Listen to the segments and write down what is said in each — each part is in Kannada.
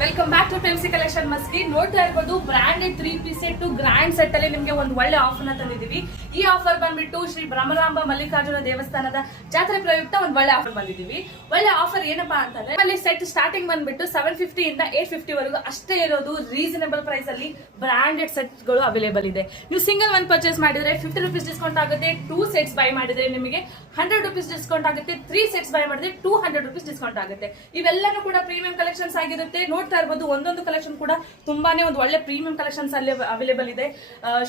Welcome back to Premsi collection Maski. ನೋಡ್ತಾ ಇರ್ಬೋದು branded 3 piece set grand set ಅಲ್ಲಿ ನಿಮಗೆ ಒಂದು ಒಳ್ಳೆ ಆಫರ್ ನ ತಂದಿದ್ದೀವಿ. ಈ ಆಫರ್ ಬಂದ್ಬಿಟ್ಟು ಶ್ರೀ ಭ್ರಮರಾಂಬ ಮಲ್ಲಿಕಾರ್ಜುನ ದೇವಸ್ಥಾನದ ಜಾತ್ರೆ ಪ್ರಯುಕ್ತ ಒಂದು ಒಳ್ಳೆ ಆಫರ್ ಬಂದಿದ್ದೀವಿ. ಒಳ್ಳೆ ಆಫರ್ ಏನಪ್ಪಾ ಅಂತಂದ್ರೆ ಅಲ್ಲಿ ಸೆಟ್ ಸ್ಟಾರ್ಟಿಂಗ್ ಬಂದ್ಬಿಟ್ಟು 750 ಇಂದ 850 ವರೆಗೂ ಅಷ್ಟೇ ಇರೋದು. ರೀಸನಬಲ್ ಪ್ರೈಸ್ ಅಲ್ಲಿ ಬ್ರಾಂಡೆಡ್ ಸೆಟ್ ಗಳು ಅವೈಲೇಬಲ್ ಇದೆ. ನೀವು ಸಿಂಗಲ್ ಒನ್ ಪರ್ಚೇಸ್ ಮಾಡಿದ್ರೆ 50 ರೂಪೀಸ್ ಡಿಸ್ಕೌಂಟ್ ಆಗುತ್ತೆ. 2 ಸೆಟ್ಸ್ ಬೈ ಮಾಡಿದ್ರೆ ನಿಮಗೆ 100 ರೂಪೀಸ್ ಡಿಸ್ಕೌಂಟ್ ಆಗುತ್ತೆ. 3 ಸೆಟ್ಸ್ ಬೈ ಮಾಡಿದ್ರೆ 200 ರೂಪೀಸ್ ಡಿಸ್ಕೌಂಟ್ ಆಗುತ್ತೆ. ಇವೆಲ್ಲನೂ ಕೂಡ ಪ್ರೀಮಿಯಂ ಕಲೆಕ್ಷನ್ಸ್ ಆಗಿರುತ್ತೆ. ನೋಡ್ತಾ ಇರಬಹುದು ಒಂದೊಂದು ಕಲೆಕ್ಷನ್ ಕೂಡ ತುಂಬಾನೇ ಒಂದು ಒಳ್ಳೆ ಪ್ರೀಮಿಯಂ ಕಲೆಕ್ಷನ್ಸ್ ಅಲ್ಲಿ ಅವೈಲೇಬಲ್ ಇದೆ.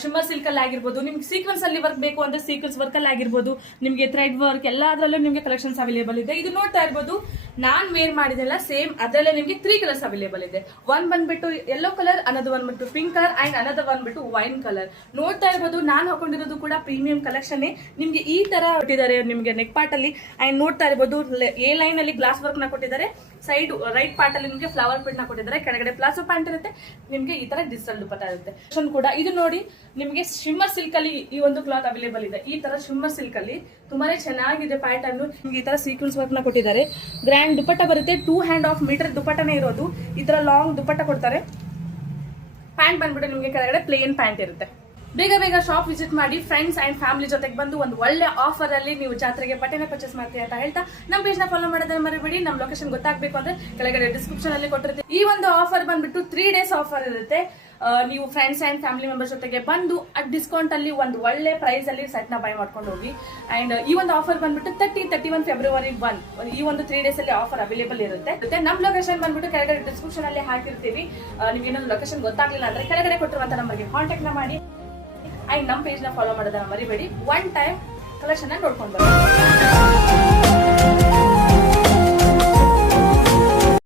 ಶಿಮ್ಮರ್ ಸಿಲ್ಕ್ ಅಲ್ಲಿ ಆಗಿರ್ಬೋದು, ನಿಮ್ಗೆ ಸೀಕ್ವೆನ್ಸ್ ಅಲ್ಲಿ ವರ್ಕ್ ಬೇಕು ಅಂದ್ರೆ ಸೀಕ್ವೆನ್ಸ್ ವರ್ಕ್ ಅಲ್ಲಿ ಆಗಿರ್ಬೋದು, ನಿಮ್ಗೆ ಥ್ರೆಡ್ ವರ್ಕ್ ಎಲ್ಲದರಲ್ಲೂ ನಿಮ್ಗೆ ಕಲೆಕ್ಷನ್ಸ್ ಅವೈಲೇಬಲ್ ಇದೆ. ಇದು ನೋಡ್ತಾ ಇರಬಹುದು ನಾನ್ ವೇರ್ ಮಾಡಿದೆಲ್ಲ ಸೇಮ್ ಅದರಲ್ಲೇ ನಿಮ್ಗೆ 3 ಕಲರ್ಸ್ ಅವೈಲೇಬಲ್ ಇದೆ. ಒನ್ ಬಂದ್ಬಿಟ್ಟು ಯೆಲ್ಲೋ ಕಲರ್, ಅನದರ್ ಬಂದ್ಬಿಟ್ಟು ಪಿಂಕ್ ಕಲರ್ ಅಂಡ್ ಅನದರ್ ಬಂದ್ಬಿಟ್ಟು ವೈನ್ ಕಲರ್. ನೋಡ್ತಾ ಇರಬಹುದು ನಾನು ಹಾಕೊಂಡಿರೋದು ಕೂಡ ಪ್ರೀಮಿಯಂ ಕಲೆಕ್ಷನ್. ನಿಮ್ಗೆ ಈ ತರ ಕೊಟ್ಟಿದ್ದಾರೆ ನಿಮ್ಗೆ ನೆಕ್ ಪಾರ್ಟ್ ಅಲ್ಲಿ. ಅಂಡ್ ನೋಡ್ತಾ ಇರಬಹುದು ಎ ಲೈನ್ ಅಲ್ಲಿ ಗ್ಲಾಸ್ ವರ್ಕ್ ನ ಕೊಟ್ಟಿದ್ದಾರೆ. ಸೈಡ್ ರೈಟ್ ಪಾರ್ಟ್ ಅಲ್ಲಿ ನಿಮಗೆ ಫ್ಲವರ್ ಪ್ರಿಂಟ್ ನ ಕೊಟ್ಟಿದ್ದಾರೆ. ಕೆಳಗಡೆ ಪ್ಲಾಸೋ ಪ್ಯಾಂಟ್ ಇರುತ್ತೆ. ನಿಮ್ಗೆ ಈ ತರ ಡಿಜಿಟಲ್ ದುಪಟ್ಟ ಇರುತ್ತೆ ಕೂಡ. ಇದು ನೋಡಿ ನಿಮ್ಗೆ ಶಿಮ್ಮರ್ ಸಿಲ್ಕ್ ಅಲ್ಲಿ ಈ ಒಂದು ಕ್ಲಾತ್ ಅವೈಲೇಬಲ್ ಇದೆ. ಈ ತರ ಶಿಮ್ಮರ್ ಸಿಲ್ಕ್ ಅಲ್ಲಿ ತುಂಬಾನೇ ಚೆನ್ನಾಗಿದೆ ಪ್ಯಾಟರ್ನ್. ನಿಮ್ಗೆ ಈ ತರ ಸೀಕ್ವೆನ್ಸ್ ವರ್ಕ್ ನ ಕೊಟ್ಟಿದ್ದಾರೆ. ಗ್ರ್ಯಾಂಡ್ ದುಪಟ್ಟ ಬರುತ್ತೆ. 2.5 ಮೀಟರ್ ದುಪಟ್ಟನೇ ಇರೋದು. ಈ ತರ ಲಾಂಗ್ ದುಪಟ್ಟ ಕೊಡ್ತಾರೆ. ಪ್ಯಾಂಟ್ ಬಂದ್ಬಿಟ್ಟು ನಿಮ್ಗೆ ಕೆಳಗಡೆ ಪ್ಲೇನ್ ಪ್ಯಾಂಟ್ ಇರುತ್ತೆ. ಬೇಗ ಬೇಗ ಶಾಪ್ ವಿಸಿಟ್ ಮಾಡಿ ಫ್ರೆಂಡ್ಸ್ ಅಂಡ್ ಫ್ಯಾಮಿಲಿ ಜೊತೆಗೆ ಬಂದು ಒಂದು ಒಳ್ಳೆ ಆಫರ್ ಅಲ್ಲಿ ನೀವು ಜಾತ್ರೆಗೆ ಬಟ್ಟೆನ ಪರ್ಚೇಸ್ ಮಾಡ್ತೀವಿ ಅಂತ ಹೇಳ್ತಾ ನಮ್ಮ ಪೇಜ್ ನ ಫಾಲೋ ಮಾಡೋದನ್ನ ಮರಿಬೇಡಿ. ನಮ್ಮ ಲೊಕೇಶನ್ ಗೊತ್ತಾಗಬೇಕು ಅಂದ್ರೆ ಕೆಳಗಡೆ ಡಿಸ್ಕ್ರಿಪ್ಷನ್ ಅಲ್ಲಿ ಕೊಟ್ಟಿರ್ತೀವಿ. ಈ ಒಂದು ಆಫರ್ ಬಂದ್ಬಿಟ್ಟು 3 ಡೇಸ್ ಆಫರ್ ಇರುತ್ತೆ. ನೀವು ಫ್ರೆಂಡ್ಸ್ ಅಂಡ್ ಫ್ಯಾಮಿಲಿ ಮೆಂಬರ್ಸ್ ಜೊತೆಗೆ ಬಂದು ಅಟ್ ಡಿಸ್ಕೌಂಟ್ ಅಲ್ಲಿ ಒಂದು ಒಳ್ಳೆ ಪ್ರೈಸ್ ಅಲ್ಲಿ ಸೆಟ್ ನ ಬೈ ಮಾಡ್ಕೊಂಡು ಹೋಗಿ. ಅಂಡ್ ಈ ಒಂದು ಆಫರ್ ಬಂದ್ಬಿಟ್ಟು 31 ಫೆಬ್ರವರಿ 1 ಈ ಒಂದು 3 ಡೇಸ್ ಅಲ್ಲಿ ಆಫರ್ ಅವೈಲೇಬಲ್ ಇರುತ್ತೆ. ನಮ್ಮ ಲೊಕೇಶನ್ ಬಂದ್ಬಿಟ್ಟು ಕೆಳಗಡೆ ಡಿಸ್ಕ್ರಿಪ್ಷನ್ ಅಲ್ಲಿ ಹಾಕಿರ್ತೀವಿ. ನಿಮ್ಗೆ ಏನಾದ್ರು ಲೊಕೇಶನ್ ಗೊತ್ತಾಗ್ಲಿಲ್ಲ ಅಂದ್ರೆ ಕೆಳಗಡೆ ಕೊಟ್ಟಿರುವಂತ ನಂಬರ್ಗೆ ಕಾಂಟ್ಯಾಕ್ಟ್ ನ ಮಾಡಿ. ಅಂಡ್ ನಮ್ಮ ಪೇಜ್ ನ ಫಾಲೋ ಮಾಡೋದನ್ನ ಮರಿಬೇಡಿ. ಒನ್ ಟೈಮ್ ಕಲೆಕ್ಷನ್ ನೋಡ್ಕೊಂಡು ಬನ್ನಿ.